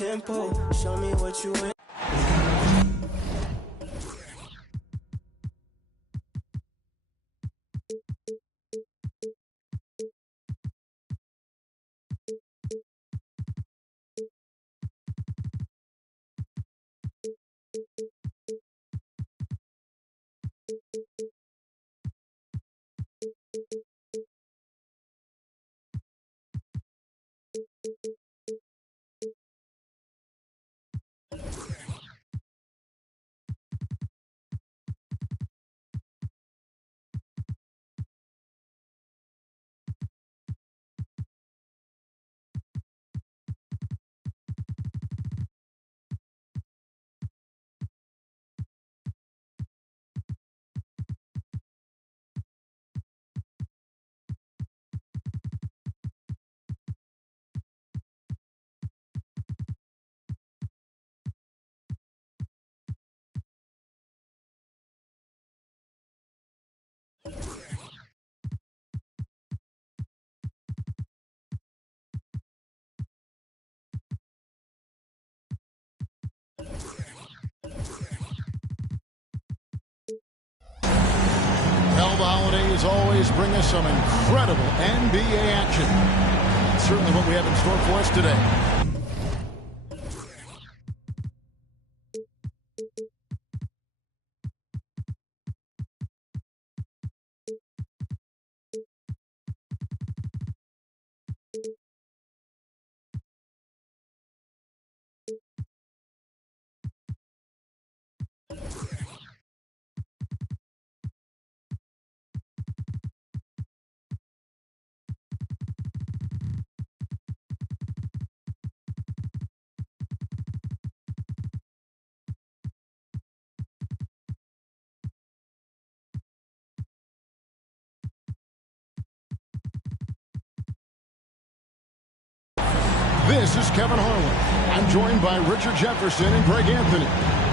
tempo. Show me what you in. Well, the holidays always bring us some incredible NBA action. That's certainly what we have in store for us today. This is Kevin Harlan. I'm joined by Richard Jefferson and Greg Anthony.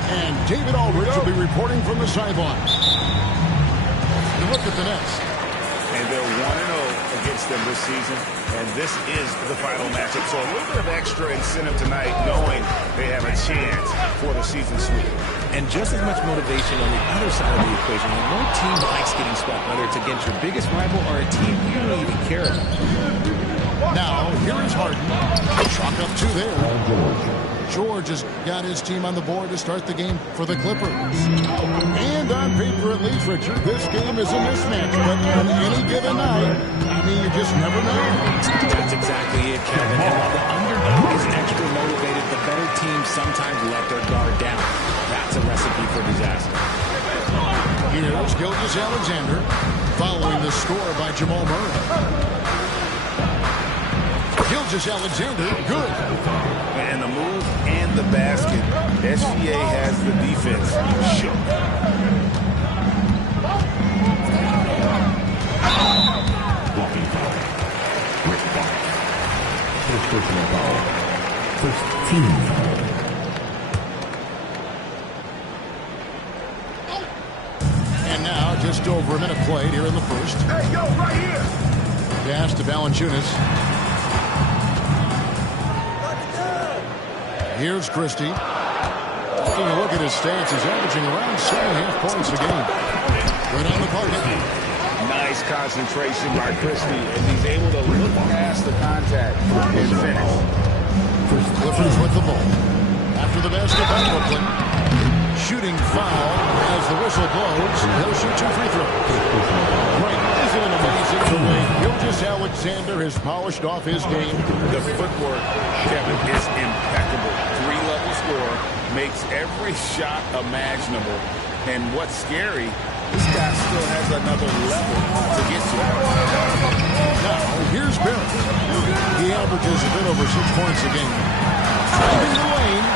And David Aldridge will be reporting from the sidelines. And look at the Nets. And they're 1-0 against them this season. And this is the final matchup. So a little bit of extra incentive tonight, knowing they have a chance for the season sweep. And just as much motivation on the other side of the equation. And no team likes getting swept, whether it's against your biggest rival or a team you don't even care about. Now, here is Harden. Chalk up two there. George has got his team on the board to start the game for the Clippers. And on paper, at least, Richard, this game is a mismatch. But on any given night, I mean, you just never know. That's exactly it, Kevin. And while the underdog is extra motivated, the better teams sometimes let their guard down. That's a recipe for disaster. Here's Gilgeous-Alexander following the score by Jamal Murray. Gilgeous-Alexander, good. And the move and the basket. SGA has the defense shook. Blocking foul. Rick Barnes. First personal foul. First team foul. And now, just over a minute played here in the first. Hey, yo, right here. Pass to Valanciunas. Here's Christie. Taking a look at his stats, he's averaging around 7.5 points a game. Right on the pocket. Nice concentration by Christie, and he's able to look past the contact and finish. Clippers with the ball. After the basket by Brooklyn. Shooting foul as the whistle blows. He'll shoot 2 free throws. Right. Isn't it amazing the way Gilgeous-Alexander has polished off his game? The footwork, Kevin, is impeccable. 3-level score, makes every shot imaginable. And what's scary, this guy still has another level to get to. Now, here's Barrett. He averages a bit over 6 points a game. Driving the lane.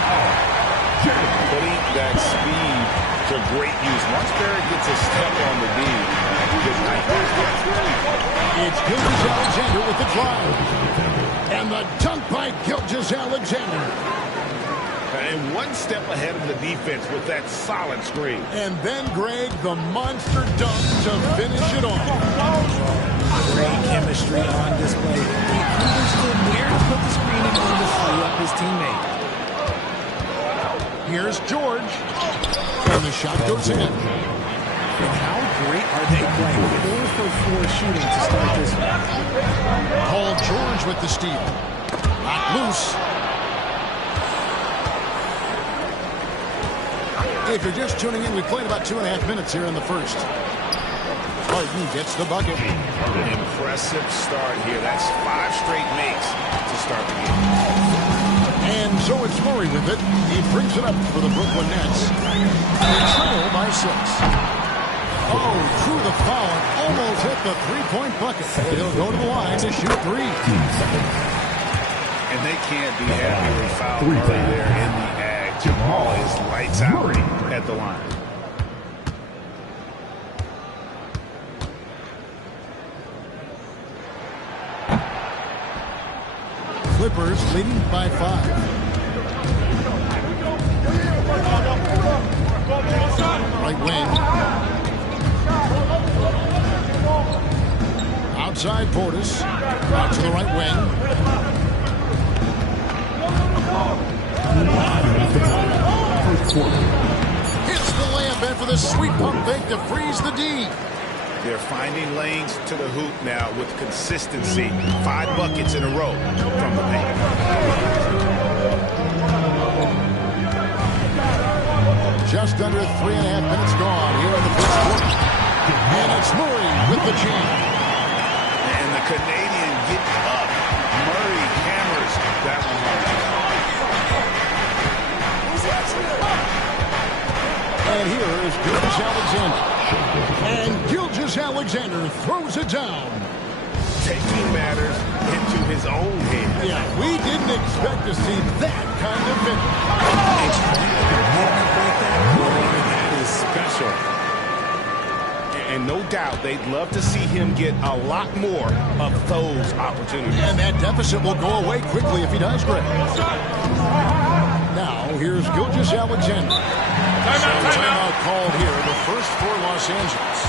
Putting that speed to great use. Once Barrett gets a step on the D, good night. It's Gilgeous-Alexander with the drive. And the dunk by Gilgeous-Alexander. And one step ahead of the defense with that solid screen. And then, Greg, the monster dunk to finish it off. Great chemistry on display. He understood where to put the screen in order to free up his teammate. Here's George. And the shot goes in. And how great are they playing? 4 for 4 shooting to start this one. Paul George with the steal. Knocked loose. If you're just tuning in, we played about 2.5 minutes here in the first. Harden gets the bucket. Impressive start here. That's 5 straight makes to start the game. And so it's Murray with it. He brings it up for the Brooklyn Nets. They trail by 6. Oh, through the foul and almost hit the three-point bucket. He'll go to the line to shoot 3. And they can't be happy with foul Murray there in the ag. Jamal is lights out at the line. Clippers leading by 5. Right wing. Outside Portis. Out to the right wing. Hits the layup in for the sweet pump fake to freeze the D. They're finding lanes to the hoop now with consistency. 5 buckets in a row from the paint. Just under 3.5 minutes gone here in the first quarter. And it's Murray with the chain. And the Canadian gets up. Murray hammers that one home. And here is Gilgeous Alexander. And Gilgeous Alexander throws it down. Taking matters into his own hand. Yeah, we didn't expect to see that kind of finish. That is special. And no doubt they'd love to see him get a lot more of those opportunities. And that deficit will go away quickly if he does, Greg. Now, here's Gilgeous Alexander. Timeout called here, the first for Los Angeles.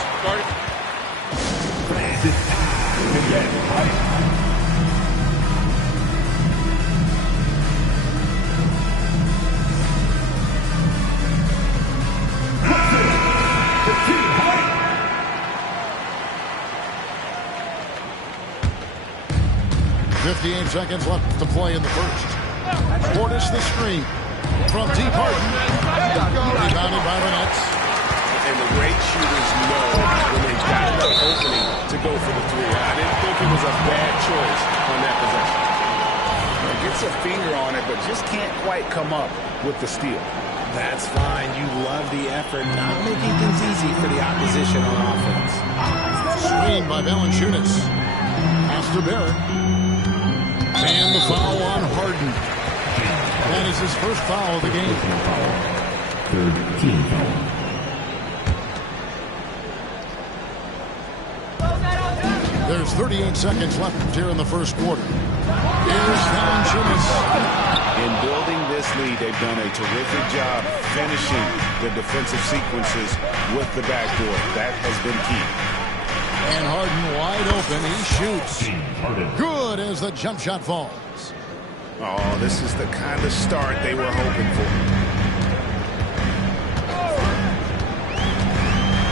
.58 seconds left to play in the first. Portis the screen. From deep Harden. Rebounded by the Nets. And the great shooters know when they've got enough opening to go for the 3. I didn't think it was a bad choice on that possession. He gets a finger on it, but just can't quite come up with the steal. That's fine. You love the effort, not making things easy for the opposition on offense. Screen by Valanciunas. Pass to Barrett. And the foul on Harden. That is his first foul of the game. Third team foul. There's 38 seconds left here in the first quarter. Here's Valanciunas. In building this lead, they've done a terrific job finishing the defensive sequences with the backdoor. That has been key. And Harden wide open. He shoots. Good as the jump shot falls. Oh, this is the kind of start they were hoping for.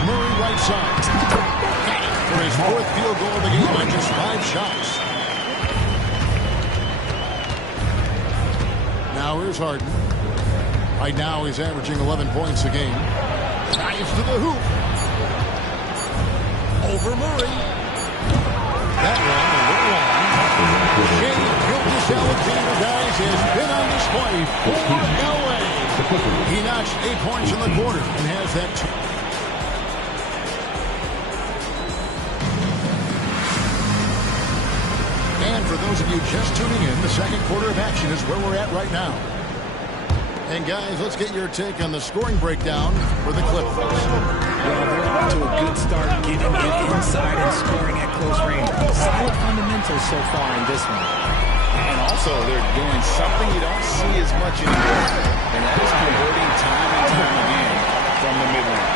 Murray right side. For his 4th field goal of the game on just 5 shots. Now here's Harden. Right now he's averaging 11 points a game. Drives to the hoop. Over Murray. That one a little long. Shea Gilgeous-Alexander, guys, has been on display for LA. He notched 8 points in the quarter and has that. And for those of you just tuning in, the second quarter of action is where we're at right now. And guys, let's get your take on the scoring breakdown for the Clippers. Well, they're off to a good start getting it inside and scoring at close range. Solid fundamentals so far in this one. And also, they're doing something you don't see as much anymore, and that is converting time and time again from the mid-range.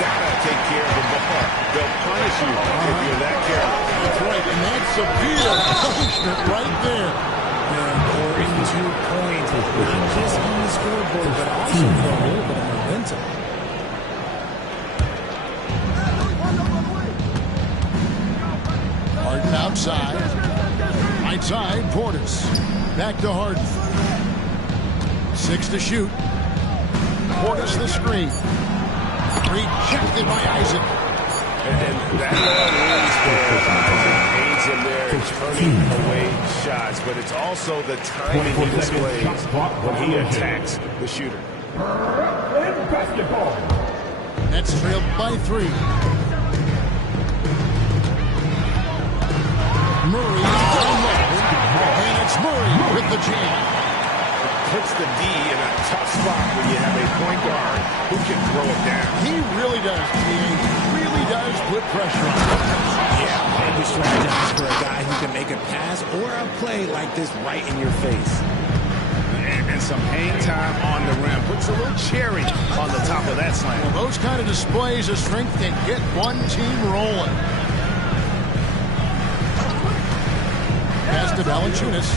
Gotta take care of the ball. They'll punish you if you're that careful. That's right, and that's severe punishment right there. And pouring 2 points, not just on the scoreboard. scoreboard, but also for a little bit of momentum. Harden outside. Right side, Portis. Back to Harden. 6 to shoot. Portis the screen. Rejected by Isaac. And that really aids him there in turning away shots, but it's also the timing he displays when he attacks the shooter. Nets trailed by 3. Murray down low. And it's Murray with the jam. Puts the D in a tough spot when you have a point guard who can throw it down. He really does, He really does put pressure on him. Yeah, and we strategize for a guy who can make a pass or a play like this right in your face. And some hang time on the rim. Puts a little cherry on the top of that slam. Well, those kind of displays of strength can get one team rolling. Pass to Valanciunas.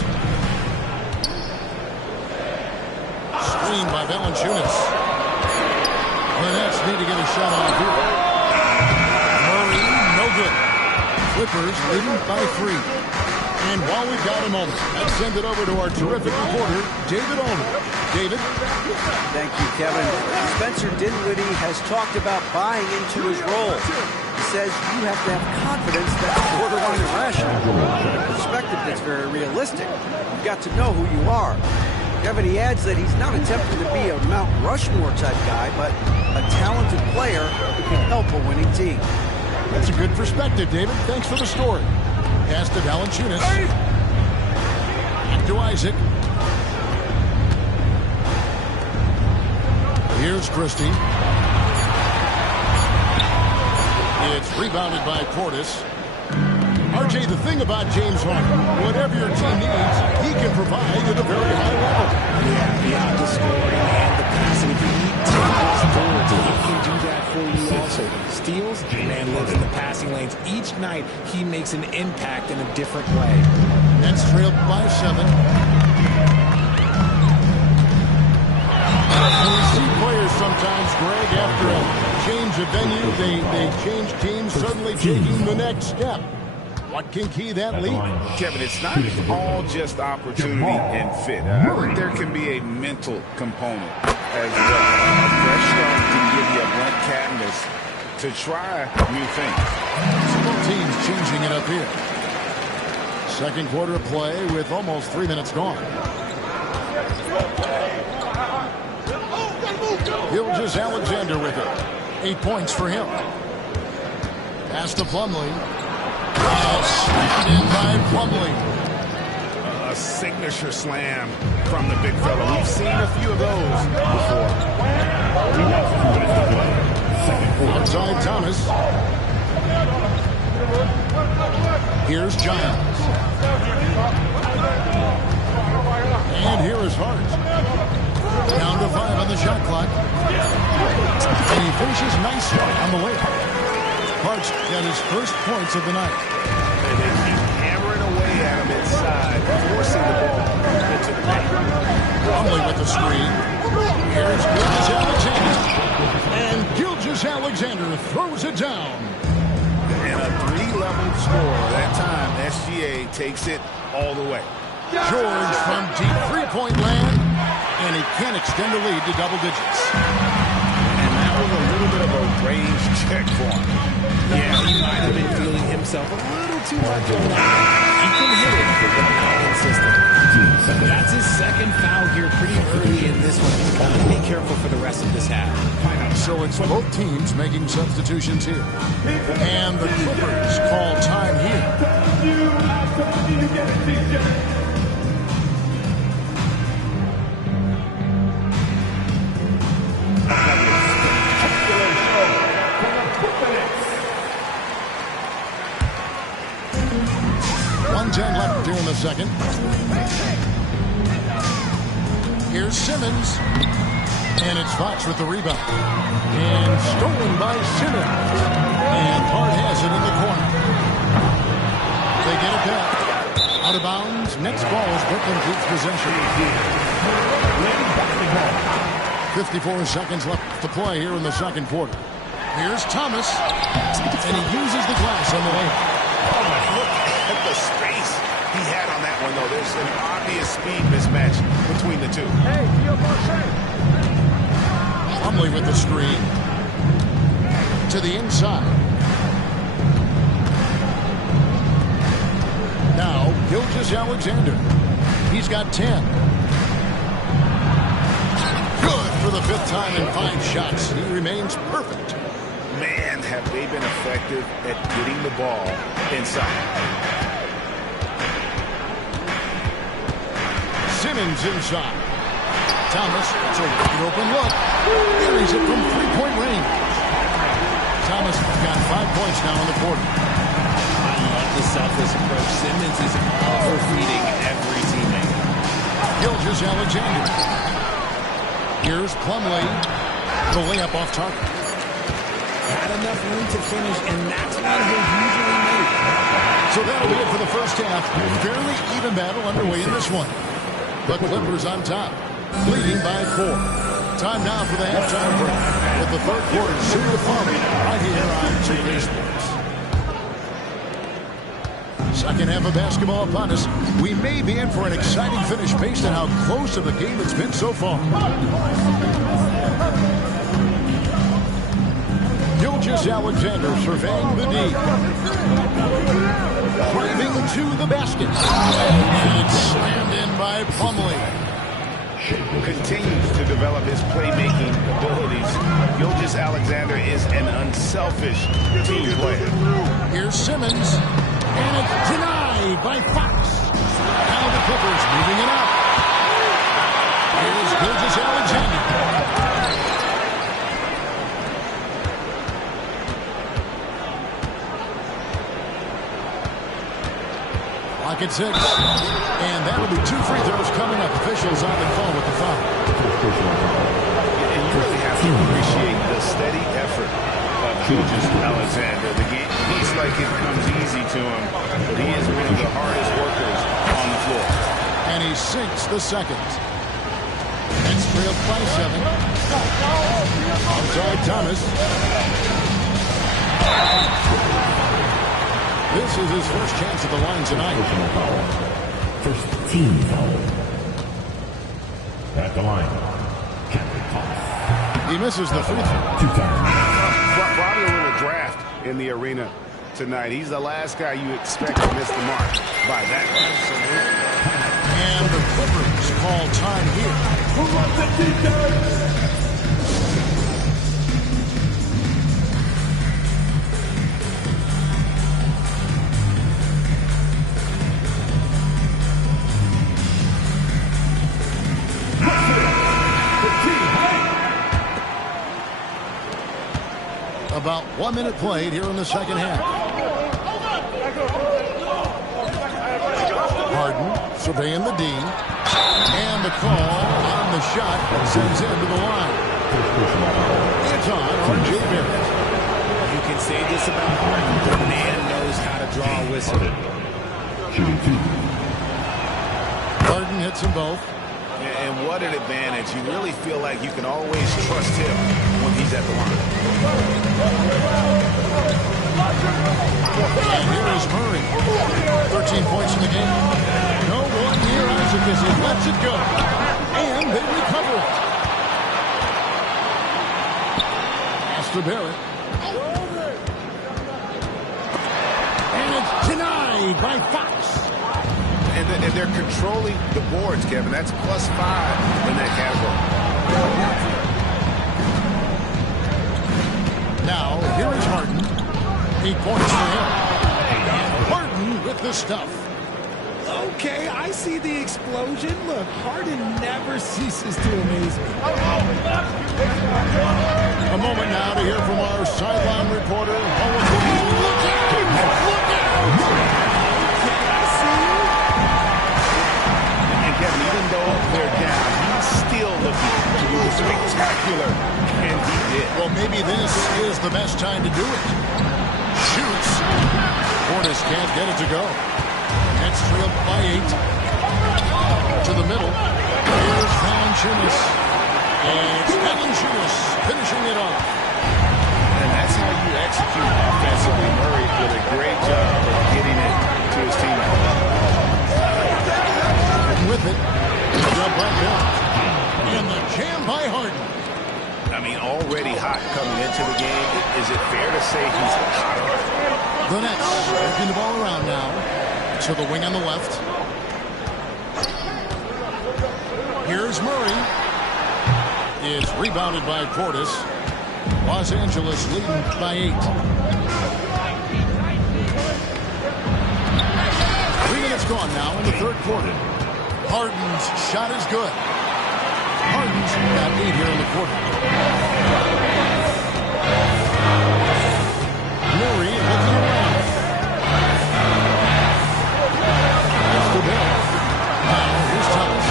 Screened by Valanciunas. The Nets need to get a shot on here. Murray, no good. Clippers leading by 3. And while we've got a moment, let's send it over to our terrific reporter, David Ullman. David? Thank you, Kevin. Spencer Dinwiddie has talked about buying into his role. He says you have to have confidence that's borderline irrational. A perspective that's very realistic. You've got to know who you are. Kevin, he adds that he's not attempting to be a Mount Rushmore type guy, but a talented player who can help a winning team. That's a good perspective, David. Thanks for the story. Pass to Valanciunas. Back to Isaac. Here's Christie. It's rebounded by Portis. RJ, the thing about James Harden, whatever your team needs, he can provide at a very high level. Yeah, beyond the scoring and the passing, if you need tables forwards, he can do that for you also. Steals, man lives in the passing lanes. Each night, he makes an impact in a different way. Nets trailed by 7. And we see players sometimes, Greg, after a change of venue, they change teams, suddenly taking the next step. What can key that lead? Kevin, it's not all just opportunity and fit. I think there can be a mental component as well. A fresh start can give you a blank canvas to try new things. Both teams changing it up here. Second quarter of play with almost 3 minutes gone. Gilgeous-Alexander with it. 8 points for him. Pass to Plumlee. Slammed in by Plumlee. A signature slam from the big fella. We've seen a few of those before. Outside Thomas. Here's Giles. And here is Hart. Down to 5 on the shot clock. And he finishes nicely on the layup. Hart's got his first points of the night. And they keep hammering away at him inside, forcing the ball into the paint. Plumlee with the screen. Here's Gilgeous-Alexander. And Gilgeous-Alexander throws it down. And a 3-level score. That time, SGA takes it all the way. George from deep three-point land. And he can extend the lead to double digits. And that was a little bit of a range check for him. Yeah, he might have been feeling himself a little too much over that. He can hit it, but not consistent. That's his second foul here pretty early in this one. He's got to be careful for the rest of this half. So it's both teams making substitutions here. And the Clippers call time here. Left here in the second. Here's Simmons. And it's Fox with the rebound. And stolen by Simmons. And Hart has it in the corner. They get it back. Out of bounds. Next ball as Brooklyn keeps possession. 54 seconds left to play here in the second quarter. Here's Thomas, and he uses the glass on the layup. Look at the space he had on that one, though. There's an obvious speed mismatch between the two. Plumlee with the screen. To the inside. Now, Gilgeous-Alexander. He's got 10. Good for the 5th time in 5 shots. He remains perfect. Man, have they been effective at getting the ball inside. Simmons inside. Thomas, it's a wide open look. Buries it from 3-point range. Thomas got 5 points now in the quarter. I love the selfless approach. Simmons is all for feeding every teammate. Gilgeous-Alexander. Here's Plumlee. The layup off target. Had enough room to finish, and that's what he'll usually make. So that'll be it for the first half. Fairly even battle underway in this one. The Clippers on top, leading by 4. Time now for the halftime break. With the third quarter soon to follow right here on 2K Sports. Second half of basketball upon us. We may be in for an exciting finish based on how close of a game it's been so far. Gilgeous-Alexander surveying the D. Driving to the basket. And it's slammed in by Plumlee. Continues to develop his playmaking abilities. Gilgeous-Alexander is an unselfish team player. Here's Simmons. And it's denied by Fox. Now the Clippers moving it up. Here's Gilgeous-Alexander. Clock at 6. And that'll be 2 free throws coming up. Officials on the call with the foul. And you really have to appreciate the steady effort of Gilgeous-Alexander. The game looks like it comes easy to him, but he is one of the hardest workers on the floor. And he sinks the second. That's trailed by 7. Outside Thomas. This is his first chance at the line tonight. First team foul. At the line, Cameron Thomas. He misses the free throw. 2 times. Probably a little draft in the arena tonight. He's the last guy you expect to miss the mark by that much. And the Clippers call time here. Who runs the defense? About 1 minute played here in the second half. Harden surveying the D. And the call on the shot sends him to the line. It's on R.J. Barrett. You can say this about Harden. The man knows how to draw a whistle. Shooting 2. Harden hits them both. And what an advantage. You really feel like you can always trust him when he's at the line. And here is Murray. 13 points in the game. No one near Isaac as he lets it go. And they recover it. Pass to Barrett. And it's denied by Fox. And they're controlling the boards, Kevin. That's +5 in that category. Now, here is Harden. 8 points for him. Harden with the stuff. Okay, I see the explosion. Look, Harden never ceases to amaze me. A moment now to hear from our sideline reporter. Look out! Look out! Kevin, even though they're down, he's still looking to do the spectacular, and he did. Well, maybe this is the best time to do it. Shoots. Portis can't get it to go. Nets trailed by 8. To the middle. Here's Valanciunas. And it's Valanciunas finishing it off. And that's how you execute offensively. Murray did a great job of getting it to his teammates. With it, jump by Bill. And the jam by Harden. I mean, already hot coming into the game. Is it fair to say he's hot? The Nets working the ball around now to the wing on the left. Here's Murray. It's rebounded by Portis. Los Angeles leading by 8. 3 minutes gone now in the third quarter. Harden's shot is good. Harden's got 8 here in the quarter. Murray looking around. That's the ball. Now here's Thomas.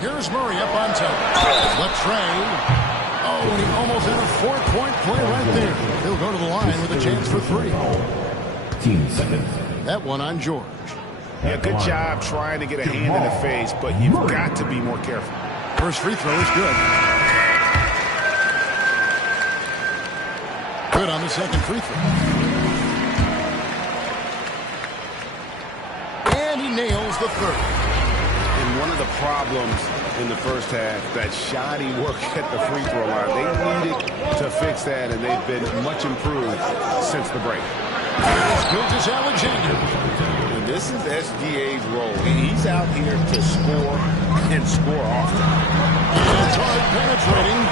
Here's Murray up on top. Let Trey. Oh, and he almost had a 4-point play right there. He'll go to the line with a chance for 3. 15 seconds. That one on George. Yeah, good job trying to get a hand in the face, but you've got to be more careful. First free throw is good. Good on the second free throw. And he nails the third. And one of the problems in the first half, that shoddy work at the free throw line. They needed to fix that, and they've been much improved since the break. Here's Gilgeous-Alexander. And this is SGA's role. He's out here to score and score often. It's hard penetrating.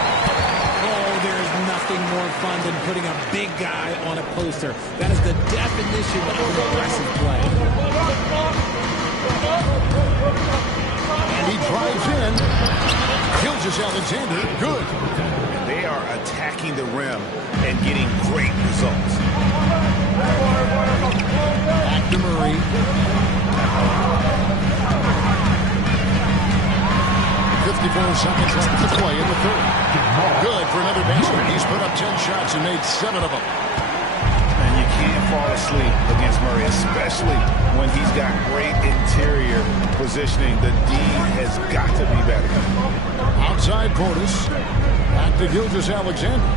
Oh, there's nothing more fun than putting a big guy on a poster. That is the definition of an aggressive play. And he drives in. Gilgeous-Alexander, good. And they are attacking the rim and getting great results. Back to Murray. 54 seconds left to play in the third. Good for another basket. He's put up 10 shots and made 7 of them. And you can't fall asleep against Murray, especially when he's got great interior positioning. The D has got to be better. Outside Portis. Back to Gilgeous-Alexander.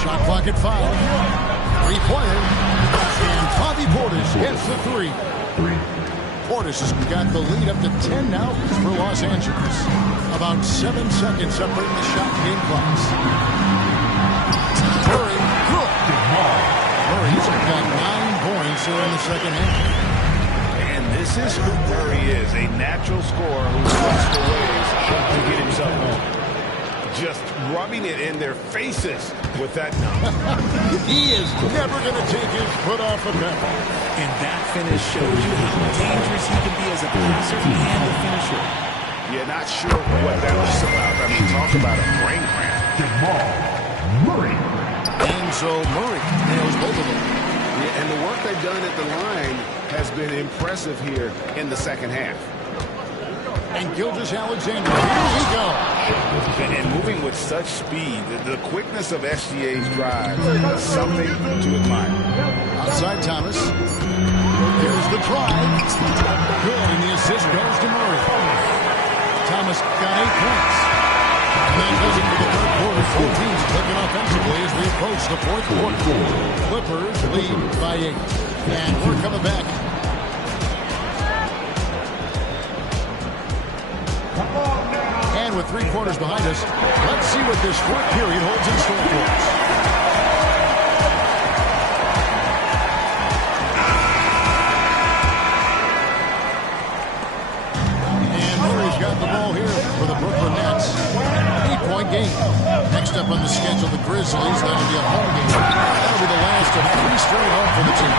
Shot clock at 5. 3-pointer. And Bobby Portis hits the 3. Portis has got the lead up to 10 now for Los Angeles. About 7 seconds separating the shot game clocks. Murray, good. Murray's got 9 points here in the second half. And this is who Murray is, a natural scorer who looks for ways to get himself home. Just rubbing it in their faces with that number. He is never going to take his foot off the pedal. And that finish shows you how dangerous he can be as a passer and a finisher. You're not sure what that was about. I mean, talk about a brain cramp. Jamal Murray. And so Murray nails both of them. Yeah, and the work they've done at the line has been impressive here in the second half. And Gilgeous-Alexander, here we go. And moving with such speed, the quickness of SGA's drive, something to admire. Outside Thomas. Here's the drive. Good, and the assist goes to Murray. Thomas got 8 points. And that does it for the third quarter. 4 teams clicking offensively as we approach the fourth quarter. Clippers lead by 8. And we're coming back. And with 3 quarters behind us, let's see what this fourth period holds in store for us. And Murray's got the ball here for the Brooklyn Nets. 8-point game. Next up on the schedule, the Grizzlies. That'll be a home game. That'll be the last of 3 straight home for the team.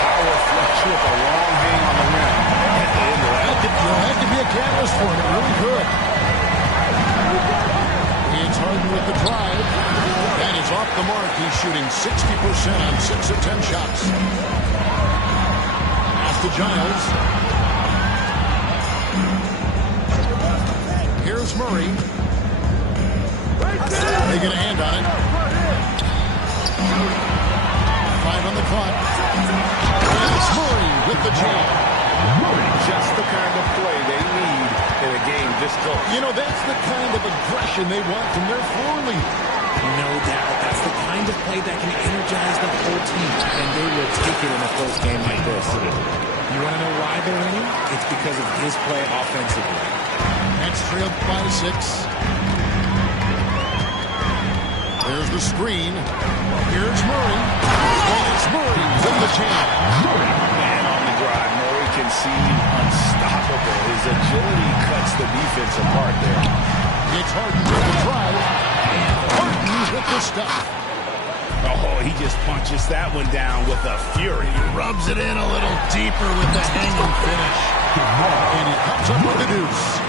Power flush with a long hang on the rim. Had to be a catalyst for it. It really could. It's Harden with the drive. And it's off the mark. He's shooting 60% on 6 of 10 shots. Pass to Giles. Here's Murray. They get a hand on it. 5 on the clock. And it's Murray with the jam. the kind of play they need in a game this close. You know, that's the kind of aggression they want from their floor leader. No doubt. That's the kind of play that can energize the whole team, and they will take it in a close game like this. You want to know why they're winning? It's because of his play offensively. That's trailed by 6. There's the screen. Here's Murray. And it's Murray with the jam. Man on the drive. Murray can seem unstoppable. His agility cuts the defense apart there. It's Harden with the drive. And Harden with the stuff. Oh, he just punches that one down with a fury. Rubs it in a little deeper with the hanging finish. And he comes up with the deuce.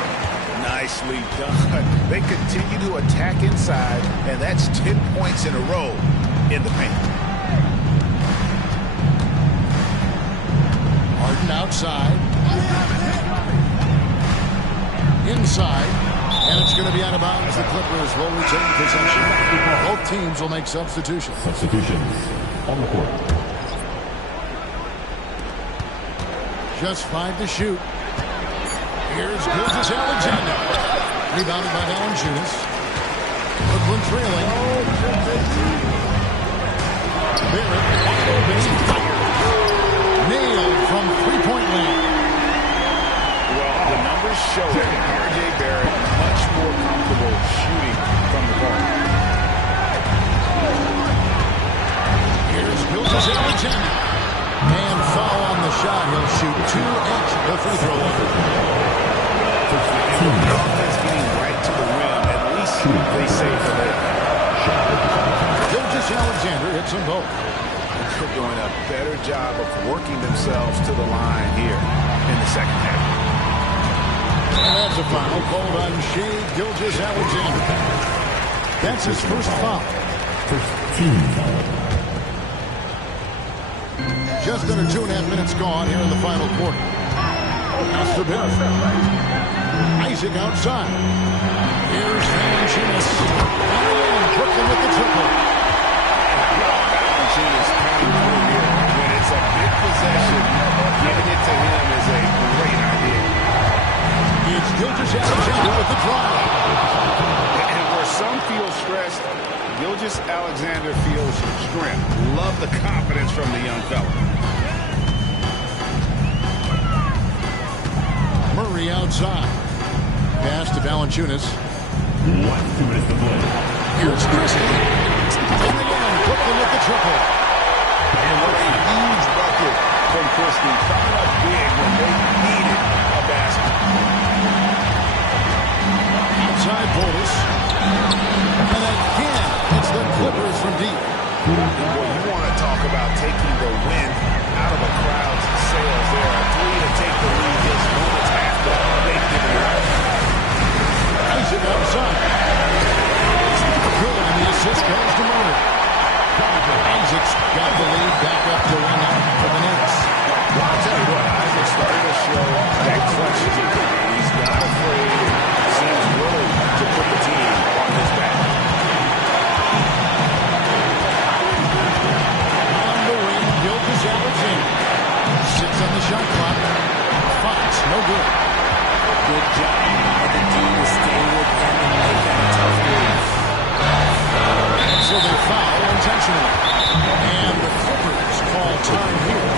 Nicely done. They continue to attack inside, and that's 10 points in a row in the paint. Harden outside. Inside. And it's going to be out of bounds. The Clippers will retain possession. Both teams will make substitutions. Substitutions on the court. Just 5 to shoot. Here's Gilgeous-Alexander. Rebounded by Valanciunas. Brooklyn trailing. Barrett wide open. Nailed from three-point land. Well, the numbers show that R.J. Barrett much more comfortable shooting from the corner. Here's Gilgeous-Alexander. And foul on the shot. He'll shoot 2 at the free throw line. Offense getting right to the rim. At least they save the lead. Gilgeous-Alexander hits them both. They're doing a better job of working themselves to the line here in the second half. And that's a foul called on Shai Gilgeous-Alexander. That's his first foul. First team foul. Just under 2.5 minutes gone here in the final quarter. Pass to Barrett. Isaac outside. Here's Valanciunas. And again, Brooklyn with the triple. Valanciunas coming through here. When it's a big possession, giving it to him is a great idea. It's Gilgeous-Alexander with the drive. And where some feel stressed, Gilgeous-Alexander feels strength. Love the confidence from the young fella. Murray outside. Pass to Valanciunas. 2 minutes to play. Here's Christie. And again, Brooklyn with the triple. And what a huge bucket from Christie. Coming up big when they needed a basket. Outside Portis. And again, it's the Clippers from deep. Boy, you want to talk about taking the wind out of a crowd's sails there. A 3 to take the lead just moments after they've given it up. Isaac outside. Good, and the assist goes to Murray. Isaac's got the lead back up to 1 for the Knicks. Well, I'll tell you what, Isaac's starting to show that clutch capability. He's not afraid and seems willing to put the team on his back. On the wing, Gilgeous-Alexander. 6 on the shot clock. Fox, no good. Good job by the D to stay with him and make that a tough move. So they foul intentionally. And the Clippers call time here.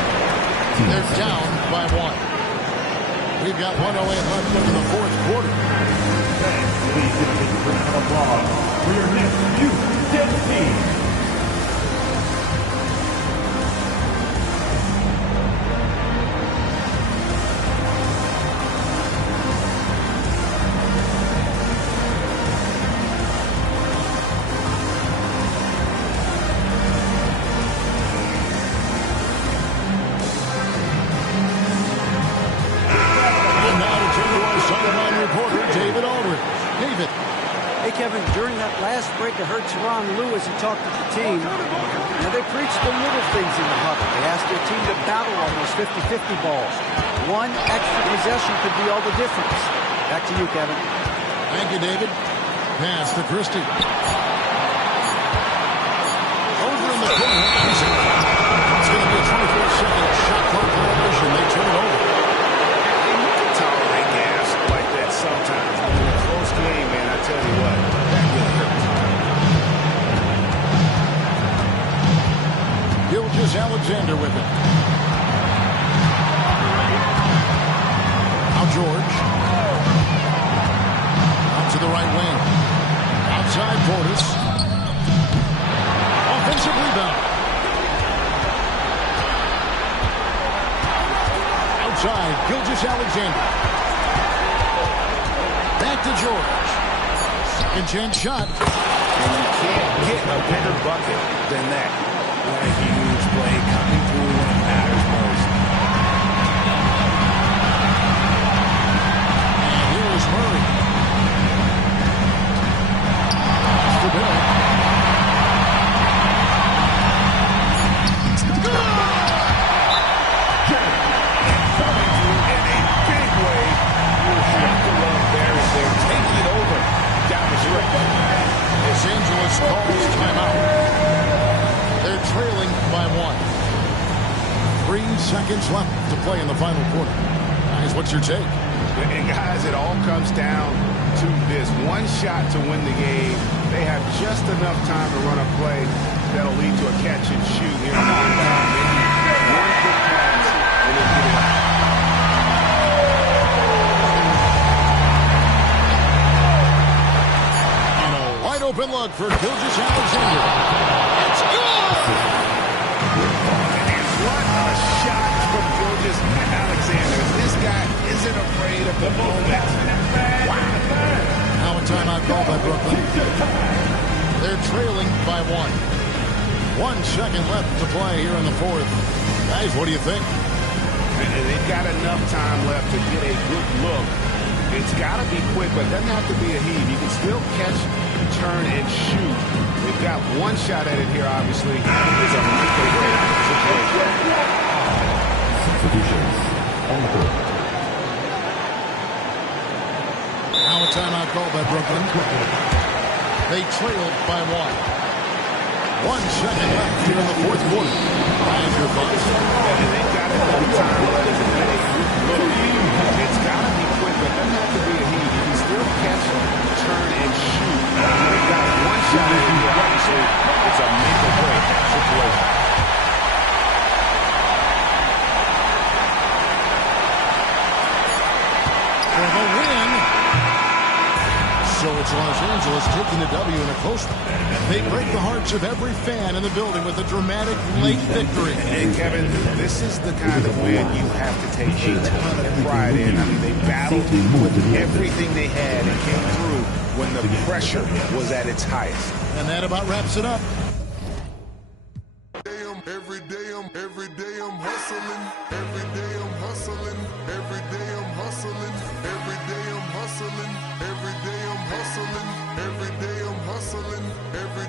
They're down by 1. We've got 1:08 left into the fourth quarter. Fans, please give a big round of applause for your next Houston team. During that last break, I heard Tyronn Lue as he talked to the team. Now, they preached the little things in the huddle. They asked their team to battle on those 50-50 balls. One extra possession could be all the difference. Back to you, Kevin. Thank you, David. Pass to Christie. Over in the corner. It's going to be a 24-second shot clock violation. They turn it over. side. Gilgeous-Alexander. Back to George. Second chance shot. And you can't get a bigger bucket than that. What a huge play coming through when it matters most. And here's Murray. That's for Bill. Coming through in a big way. You have to love Barry there. Take it over down the stretch. Los Angeles calls timeout. They're trailing by 1. 3 seconds left to play in the final quarter. Guys, what's your take? And guys, it all comes down to this. One shot to win the game. They have just enough time to run a play that'll lead to a catch and shoot here. Maybe one quick pass and then get it out. And a wide open look for Gilgeous-Alexander. It's good! And what a shot from Gilgeous-Alexander. This guy isn't afraid of the moment. Wow. Now a timeout call by Brooklyn. They're trailing by 1. 1 second left to play here in the fourth. Guys, what do you think? And they've got enough time left to get a good look. It's got to be quick, but it doesn't have to be a heave. You can still catch, turn, and shoot. They've got one shot at it here, obviously. It's a make-or-break situation. Now a timeout call by Brooklyn. They trailed by 1. 1 second left here in the fourth quarter. Ryan, your thoughts? And they've got enough time left to get a good look. It's got to be quick, but it doesn't have to be a heave. You can still catch, turn, and shoot. They've got one shot at it here, obviously. It's a make-or-break situation. For the win. So it's Los Angeles taking the W in a close one. They break the hearts of every fan in the building with a dramatic late victory. And Kevin, this is the kind of win you have to take a ton of pride in. I mean, they battled with everything they had and came through when the pressure was at its highest. And that about wraps it up. Every day I'm hustling. Every day I'm hustling. Every day I'm hustling. Every day I'm hustling. Every day I'm hustling. Every day I'm hustling. Every